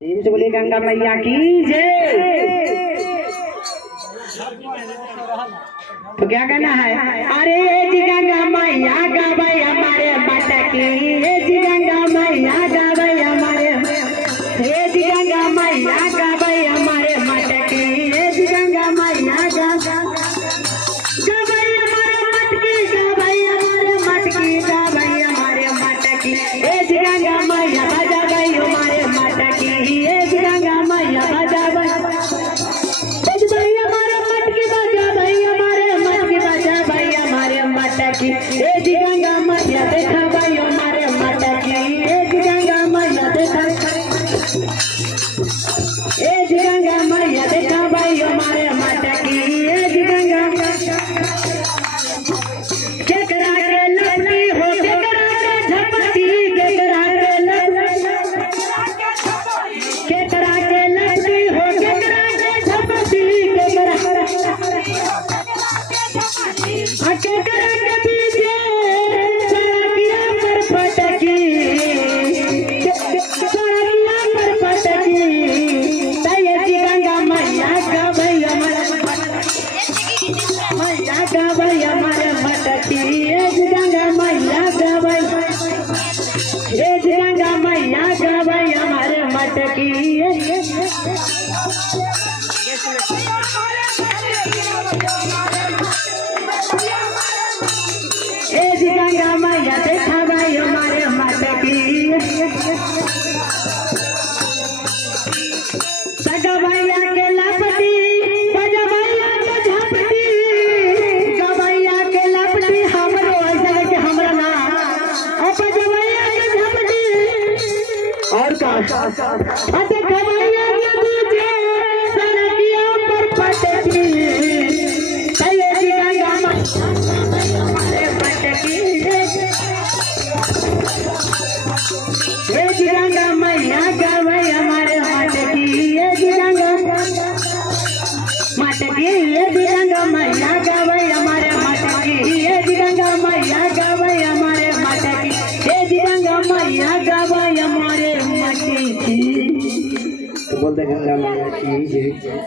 से बोली गंगा मैया की जय। तो क्या कहना है? अरे जी गंगा मैया गावे हमारे मटकी, जी गंगा मैया गावे हमारे, जी गंगा मैया गावे हमारे मटकी, जी गंगा मैया गावे हमारे मटकी, गावे हमारे मटकी, गावे हमारे मटकी, जी गंगा मैया बजावे हमारे मटकी, जी गंगा मैया बजावे मटकी, ए जी गंगा मैया देखा भाई हमारे मटकी, ए जी गंगा मैया देखा, ए जी गंगा मैया देखा भाई हमारे मटकी, ए जी गंगा केकरा के लपटी हो, केकरा के झपटी, केकरा के लपटी, केकरा के लपटी हो, केकरा के झपटी, केकरा के पीछे सड़किया पर पटकी, सड़किया पर पटकी, जी गंगा मैया गावे हमारे मैया गावे हमारे मटकी, जी गंगा मैया गावे, जी गंगा मैया गावे हमारे मटकी, जी गंगा मैया देखा भाई हमारे मटकी, सगा भैया के लपटी, बजा भैया के झपटी, गवैया के लपटी, हमरो ऐसा के हमरा ना, बजा भैया के झपटी, और का अते गवैया के दूजे सड़किया पर पटकी, जी गंगा हमारे मटकी, जी गंगा मैया गावे हमारे मटकी, जी गंगा मटकी, जी गंगा मैया गावे हमारे मटकी, जी गंगा मैया गावे हमारे मटकी, जी गंगा मैया गावे हमारे मटकी। तो बोलते गंगा मैया की जय।